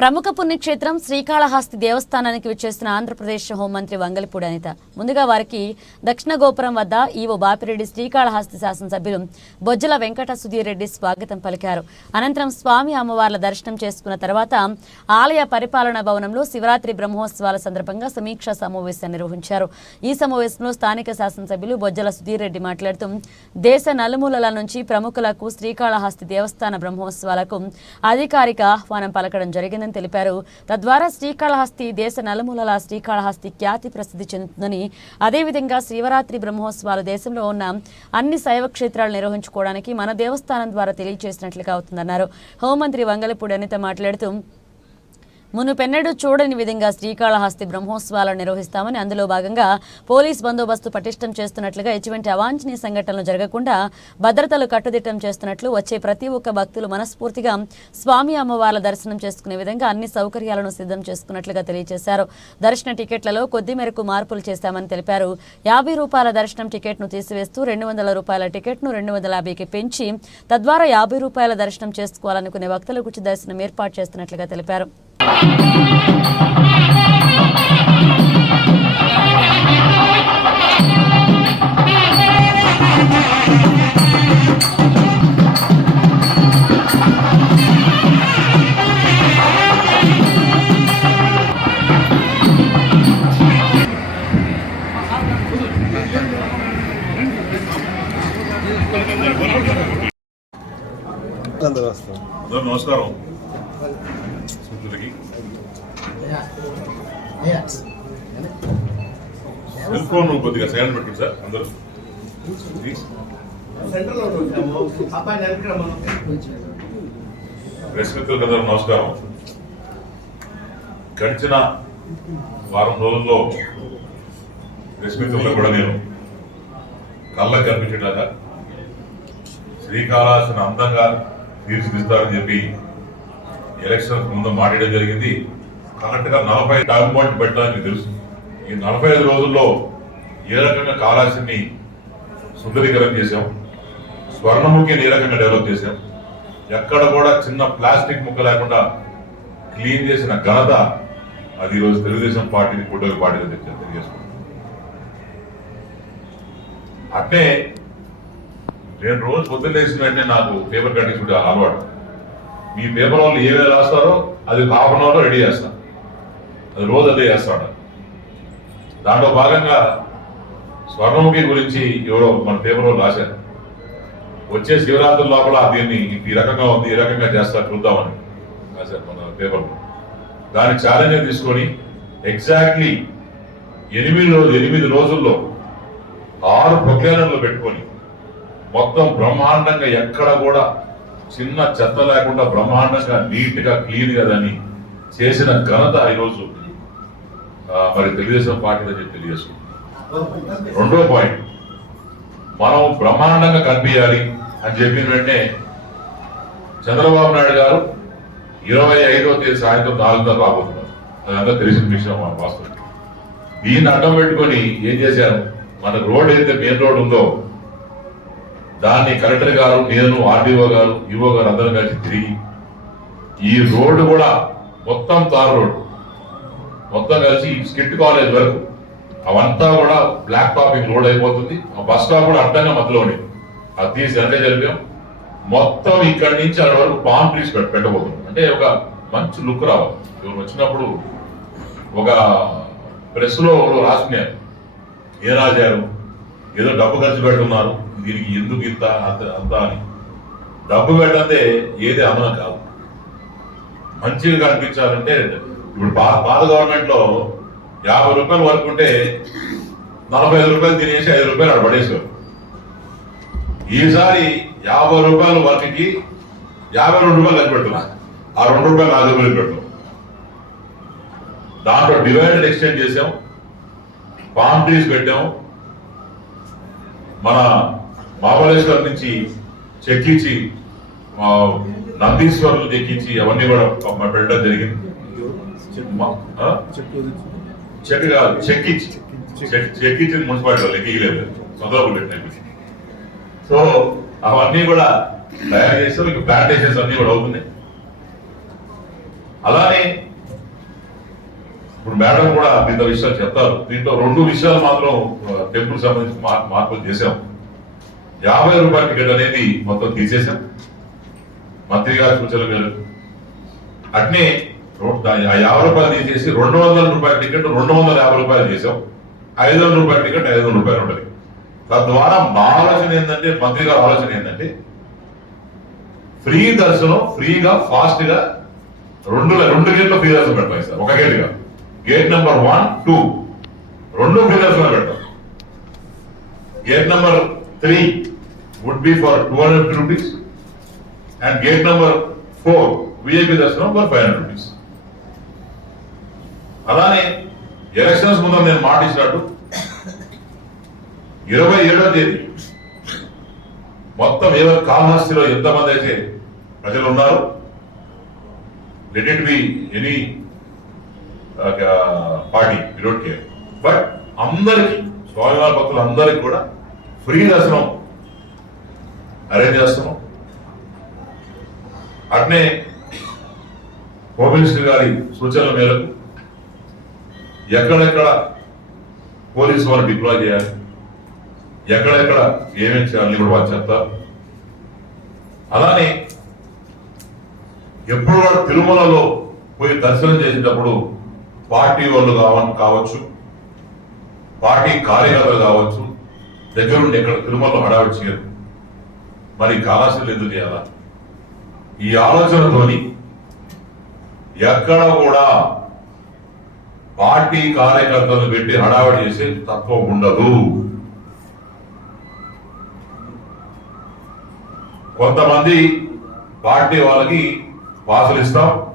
ప్రముఖ పుణ్యక్షేత్రం శ్రీకాళహస్తి దేవస్థానానికి విచ్చేసిన ఆంధ్రప్రదేశ్ హోంమంత్రి వంగలిపూడి అనిత. ముందుగా వారికి దక్షిణ గోపురం వద్ద ఈవో బాపిరెడ్డి శ్రీకాళహస్తి శాసనసభ్యులు బొజ్జల వెంకట సుధీర్ రెడ్డి స్వాగతం పలికారు. అనంతరం స్వామి అమ్మవార్ల దర్శనం చేసుకున్న తర్వాత ఆలయ పరిపాలనా భవనంలో శివరాత్రి బ్రహ్మోత్సవాల సందర్భంగా సమీక్షా సమావేశం నిర్వహించారు. ఈ సమావేశంలో స్థానిక శాసనసభ్యులు బొజ్జల సుధీర్ రెడ్డి మాట్లాడుతూ దేశ నలుమూలల నుంచి ప్రముఖులకు శ్రీకాళహస్తి దేవస్థాన బ్రహ్మోత్సవాలకు అధికారిక ఆహ్వానం పలకడం జరిగింది జరిగిందని తెలిపారు. తద్వారా శ్రీకాళహస్తి దేశ నలుమూలల శ్రీకాళహస్తి ఖ్యాతి ప్రసిద్ధి చెందుతుందని అదేవిధంగా శివరాత్రి బ్రహ్మోత్సవాలు దేశంలో ఉన్న అన్ని శైవ క్షేత్రాలు నిర్వహించుకోవడానికి మన దేవస్థానం ద్వారా తెలియజేసినట్లుగా అవుతుందన్నారు. హోంమంత్రి వంగలపూడి అనిత మాట్లాడుతూ మునుపెన్నడూ చూడని విధంగా శ్రీకాళహస్తి బ్రహ్మోత్సవాలను నిర్వహిస్తామని అందులో భాగంగా పోలీస్ బందోబస్తు పటిష్టం చేస్తున్నట్లుగా ఎటువంటి అవాంఛనీయ సంఘటనలు జరగకుండా భద్రతలు కట్టుదిట్టం చేస్తున్నట్లు వచ్చే ప్రతి ఒక్క భక్తులు మనస్ఫూర్తిగా స్వామి అమ్మవార్ల దర్శనం చేసుకునే విధంగా అన్ని సౌకర్యాలను సిద్ధం చేసుకున్నట్లుగా తెలియజేశారు. దర్శన టికెట్లలో కొద్ది మేరకు మార్పులు చేశామని తెలిపారు. యాభై రూపాయల దర్శనం టికెట్ను తీసివేస్తూ రెండు వందల రూపాయల టికెట్ను రెండు వందల యాభైకి పెంచి తద్వారా యాభై రూపాయల దర్శనం చేసుకోవాలనుకునే భక్తులకు ఉచిత దర్శనం ఏర్పాటు చేస్తున్నట్లుగా తెలిపారు. నమస్కారం మిత్రులకి సెల్ ఫోన్ కొద్దిగా సైలెంట్ పెట్టండి సార్ అందరూ. ప్లీజ్ ప్రెస్ మిత్రులకు నమస్కారం. గడిచిన వారం రోజుల్లో ప్రెస్ మిత్రులకు కూడా నేను కళ్ళకు కనిపించేలాగా శ్రీకాళహస్తిని అందంగా తీర్చిదిస్తారని చెప్పి ఎలక్షన్ ముందు మాట్లాడడం జరిగింది. కరెక్ట్గా నలభై టర్మ్ పాయింట్ పెట్టడానికి తెలుసు. ఈ నలభై ఐదు రోజుల్లో ఏ రకంగా కాళాసిని సుందరీకరణ చేశాం? స్వర్ణముఖిని ఏ రకంగా డెవలప్ చేశాం? ఎక్కడ కూడా చిన్న ప్లాస్టిక్ ముక్క లేకుండా క్లీన్ చేసిన ఘనత అది ఈరోజు తెలుగుదేశం పార్టీ కూటమి పార్టీని తెచ్చారు తెలియజేసుకుంటాం అంటే నేను రోజు పొద్దున్నేసిన వెంటనే నాకు పేపర్ కట్టించుకుంటే చూడే అలవాటు. మీ పేపర్ వాళ్ళు ఏమేమి రాస్తారో అది హాఫ్ అన్ అవర్లో రెడీ చేస్తాను అది రోజు అదే చేస్తాడు. దాంట్లో భాగంగా స్వర్ణముఖి గురించి ఎవరో మన పేపర్ వాళ్ళు రాశారు. వచ్చే శివరాత్రి లోపల దీన్ని ఈ రకంగా ఉంది ఈ రకంగా చేస్తారు చూద్దామని రాశారు మన పేపర్లో దాన్ని ఛాలెంజ్ తీసుకొని ఎగ్జాక్ట్లీ ఎనిమిది రోజు ఎనిమిది రోజుల్లో ఆరు ప్రొక్లేనర్లు పెట్టుకొని మొత్తం బ్రహ్మాండంగా ఎక్కడ కూడా చిన్న చెత్త లేకుండా బ్రహ్మాండంగా నీట్గా క్లీన్గా దాన్ని చేసిన ఘనత ఈరోజు. మరి తెలుగుదేశం పార్టీ అని చెప్పి తెలియజేసుకుంటాం రెండో పాయింట్. మనం బ్రహ్మాండంగా కనిపించాలి అని చెప్పిన వెంటనే చంద్రబాబు నాయుడు గారు ఇరవై ఐదో తేదీ సాయంత్రం నాలుగున్నర రాబోతున్నారు. అదంతా తెలిసిన విషయం మన వాస్తవం. దీన్ని అడ్డం పెట్టుకొని ఏం చేశారు? మన రోడ్ ఏదైతే మెయిన్ రోడ్ ఉందో దాన్ని కలెక్టర్ గారు నేను ఆర్డీఓ గారు ఈఓ గారు అందరం కలిసి తిరిగి ఈ రోడ్డు కూడా మొత్తం తార్ రోడ్డు. మొత్తం కలిసి స్కిట్ కాలేజ్ వరకు అవంతా కూడా బ్లాక్ టాపింగ్ రోడ్ అయిపోతుంది. ఆ బస్ స్టాప్ కూడా అడ్డంగా మధ్యలో అది తీసి అంటే జరిపాం. మొత్తం ఇక్కడి నుంచి అక్కడ వరకు పామ్ ట్రీస్ పెట్ట పెట్టబోతున్నాం. అంటే ఒక మంచి లుక్ రావాలి. ఎవరు వచ్చినప్పుడు ఒక ప్రెస్లో రాసుకున్నారు ఏ రాజారు ఏదో డబ్బు ఖర్చు పెట్టున్నారు దీనికి ఎందుకు ఇంత అంత అంత అని. డబ్బు పెట్టందే ఏది అమలు కాదు. మంచిగా కనిపించాలంటే ఇప్పుడు పా పాత గవర్నమెంట్లో యాభై రూపాయలు వరకు ఉంటే నలభై ఐదు రూపాయలు తినేసి ఐదు రూపాయలు అక్కడ పడేసేవారు. ఈసారి యాభై రూపాయల వరకుకి యాభై రెండు రూపాయలు ఖర్చు పెడుతున్నా ఆ రెండు రూపాయలు నాలుగు రూపాయలు పెట్టు దాంట్లో డివైడెడ్ ఎక్స్చేంజ్ చేసాం. పామ్ ట్రీస్ పెట్టాము మన మహాబలేశ్వర్ నుంచి చెక్కించి నందీశ్వరులు చెక్కించి అవన్నీ కూడా పెట్టడం జరిగింది. మ- చెక్ కాదు చెక్కించి. చెక్- చెక్కించింది మున్సిపాలిటీ వాళ్ళు ఎక్కియలేదు. పెట్టినవి సో అవన్నీ కూడా తయారు చేస్తే ఇక ప్లాంటేషన్స్ అన్ని కూడా అవుతున్నాయి. అలానే ఇప్పుడు మేడం కూడా మిగతా విషయాలు చెప్తారు. దీంట్లో రెండు విషయాలు మాత్రం టెంపుల్ సంబంధించి మార్- మార్పులు చేశాం. యాభై రూపాయల టికెట్ అనేది మొత్తం తీసేశాం. మంత్రి గారి సూచన మేరకు. అట్నే యాభై రూపాయలు తీసేసి రెండు వందల రూపాయల టికెట్ రెండు వందల యాభై రూపాయలు చేసాం ఐదు వందల రూపాయల టికెట్ ఐదు వందల రూపాయలు ఉంటుంది. తద్వారా మా ఆలోచన ఏంటంటే మంత్రి గారి ఆలోచన ఏంటంటే ఫ్రీ దర్శనం ఫ్రీగా ఫాస్ట్గా రెండు రెండు గేట్ల ఫ్రీ దర్శనం పెట్టాలి సార్. ఒక గేట్గా. Gate number one two. రెండు ఫ్రీ లో పెట్టాం. Gate number three would be for two hundred fifty rupees and gate number four VIP దర్శనం ఫర్ ఫైవ్ హండ్రెడ్ రూపీస్ అలానే ఎలక్షన్స్ ముందు నేను మాట ఇచ్చినట్టు ఇరవై ఏడో తేదీ మొత్తం ఏదో కాళహస్తిలో ఎంతమంది అయితే ప్రజలు ఉన్నారు? Let it be any party విరోడ్ care but అందరికీ స్వామివారి భక్తులు అందరికీ కూడా ఫ్రీ దర్శనం అరేంజ్ చేస్తున్నాం. అట్నే హోమ్ మినిస్టర్ గారి సూచనల మేరకు ఎక్కడెక్కడ పోలీసు వారు డిప్లాయ్ చేయాలి ఎక్కడెక్కడ ఏమేమి చేయాలని కూడా వాళ్ళు చెప్తారు. అలానే ఎప్పుడు కూడా తిరుమలలో పోయి దర్శనం చేసేటప్పుడు పార్టీ వాళ్ళు కావ కావచ్చు. పార్టీ కార్యకర్తలు కావచ్చు. దగ్గరుండి ఎక్కడ తిరుమలలో హడావిడి చేయరు. మరి కాళాశాలు ఎందుకు చేయాలా? ఈ ఆలోచనతోని ఎక్కడ కూడా పార్టీ కార్యకర్తలను పెట్టి హడావిడి చేసే తత్వం ఉండదు. కొంతమంది పార్టీ వాళ్ళకి పాసులు ఇస్తాం.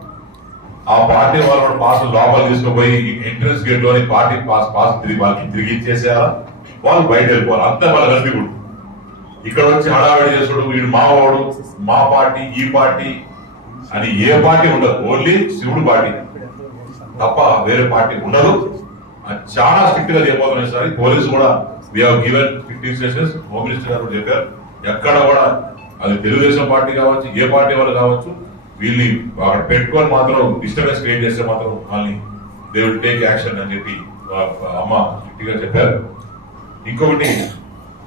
ఆ పార్టీ వాళ్ళు పాస్ లోపల తీసుకుపోయి ఎంట్రన్స్ గేట్లోని పార్టీ పాస్ పాస్ తిరిగి వాళ్ళకి తిరిగి ఇచ్చేసేయాలా? వాళ్ళు బయట వెళ్ళిపోవాలి. అంత వాళ్ళ కనిపికుడు ఇక్కడ వచ్చి హడావిడి చేసుడు వీడు మావాడు మా పార్టీ ఈ పార్టీ అని ఏ పార్టీ ఉండదు. ఓన్లీ శివుడు పార్టీ. తప్ప వేరే పార్టీ ఉండదు. అది చాలా స్ట్రిక్ట్గా చెప్పబోతున్నాయి సార్ పోలీసు కూడా we given fifteen stations home minister గారు చెప్పారు. ఎక్కడ కూడా అది తెలుగుదేశం పార్టీ కావచ్చు ఏ పార్టీ వాళ్ళు కావచ్చు వీళ్ళని అక్కడ పెట్టుకొని మాత్రం డిస్టర్బెన్స్ క్రియేట్ చేస్తే మాత్రం వాళ్ళని దే విల్ టేక్ యాక్షన్ అని చెప్పి అమ్మ గట్టిగా చెప్పారు. ఇంకొకటి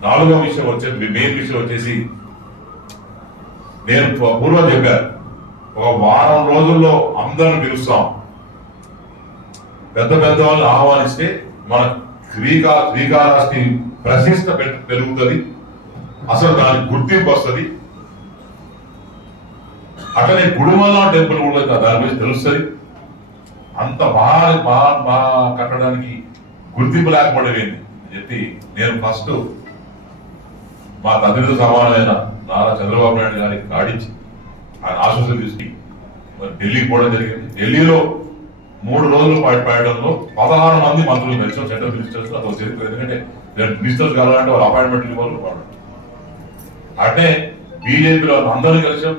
నాలుగో విషయం వచ్చేసి మెయిన్ విషయం వచ్చేసి నేను పూర్వం చెప్పాను ఒక వారం రోజుల్లో అందరిని పిలుస్తాం. పెద్ద పెద్ద వాళ్ళని ఆహ్వానిస్తే మన శ్రీకా శ్రీకాళహస్తి ప్రశిష్ట పె- పెరుగుతుంది. అసలు దానికి గుర్తింపు వస్తుంది. అట్లనే కుడుమల టెంపుల్ కూడా దాని గురించి తెలుస్తుంది. అంత బాగా మహా కట్టడానికి గుర్తింపు లేకపోవడం అని చెప్పి నేను ఫస్ట్ మా తండ్రితో సమానమైన నారా చంద్రబాబు నాయుడు గారికి కాడించి ఆయన ఆశ్వాసం తీసుకుని మరి ఢిల్లీకి పోవడం జరిగింది. ఢిల్లీలో మూడు రోజులు పాడడంలో పదహారు మంది మంత్రులు మెచ్చాం సెంట్రల్ మినిస్టర్స్ అది చరిత్ర ఎందుకంటే మినిస్టర్స్ కావాలంటే వాళ్ళు అపాయింట్మెంట్ ఇవ్వాలి వాళ్ళు అంటే బీజేపీలో అందరినీ కలిసాం.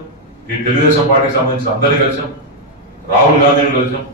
ఈ తెలుగుదేశం పార్టీకి సంబంధించిన అందరినీ కలిసాం. రాహుల్ గాంధీని కలిసాం.